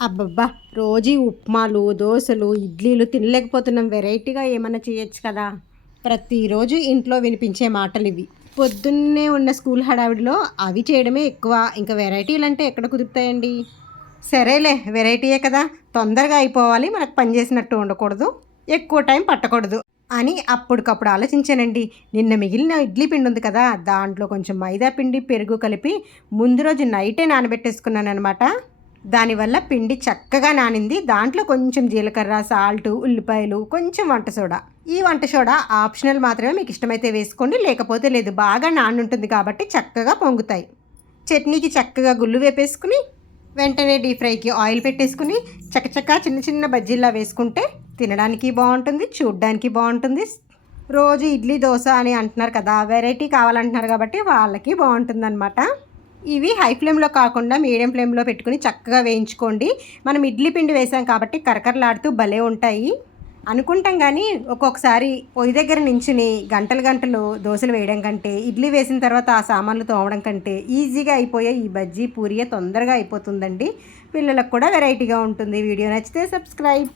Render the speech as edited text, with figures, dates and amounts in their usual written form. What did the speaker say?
అబ్బబ్బా! రోజు ఈ ఉప్మాలు, దోసలు, ఇడ్లీలు తినలేకపోతున్నాం. వెరైటీగా ఏమన్నా చేయొచ్చు కదా! ప్రతిరోజు ఇంట్లో వినిపించే మాటలివి. పొద్దున్నే ఉన్న స్కూల్ హడావిడిలో అవి చేయడమే ఎక్కువ. ఇంకా వెరైటీలంటే ఎక్కడ కుదురుతాయండి? సరేలే వెరైటీయే కదా! తొందరగా అయిపోవాలి. మనకు పని చేసినట్టు ఉండకూడదు. ఎక్కువ టైం పట్టకూడదు అని అప్పటికప్పుడు ఆలోచించానండి. నిన్న మిగిలిన ఇడ్లీ పిండి ఉంది కదా! దాంట్లో కొంచెం మైదా పిండి, పెరుగు కలిపి ముందు రోజు నైటే నానబెట్టేసుకున్నాననమాట. దానివల్ల పిండి చక్కగా నానింది. దాంట్లో కొంచెం జీలకర్ర, సాల్టు, ఉల్లిపాయలు, కొంచెం వంట సోడా. ఈ వంట సోడా ఆప్షనల్ మాత్రమే, మీకు ఇష్టమైతే వేసుకోండి, లేకపోతే లేదు. బాగా నానుంటుంది కాబట్టి చక్కగా పొంగుతాయి. చట్నీకి చక్కగా గుళ్ళు వేపేసుకుని, వెంటనే డీప్ ఫ్రైకి ఆయిల్ పెట్టేసుకుని, చకచకా చిన్న చిన్న బజ్జీల్లా వేసుకుంటే తినడానికి బాగుంటుంది, చూడ్డానికి బాగుంటుంది. రోజు ఇడ్లీ, దోశ అని అంటున్నారు కదా, వెరైటీ కావాలంటున్నారు కాబట్టి వాళ్ళకి బాగుంటుందన్నమాట. ఇవి హై ఫ్లేమ్లో కాకుండా మీడియం ఫ్లేమ్లో పెట్టుకుని చక్కగా వేయించుకోండి. మనం ఇడ్లీ పిండి వేసాం కాబట్టి కరకరలాడుతూ భలే ఉంటాయి. అనుకుంటాం కానీ ఒక్కొక్కసారి పొయ్యి దగ్గర నించుని గంటలు గంటలు దోశలు వేయడం కంటే, ఇడ్లీ వేసిన తర్వాత ఆ సామాన్లు తోమడం కంటే ఈజీగా అయిపోయే ఈ బజ్జీ పూరియే తొందరగా అయిపోతుందండి. పిల్లలకు కూడా వెరైటీగా ఉంటుంది. వీడియో నచ్చితే సబ్స్క్రైబ్.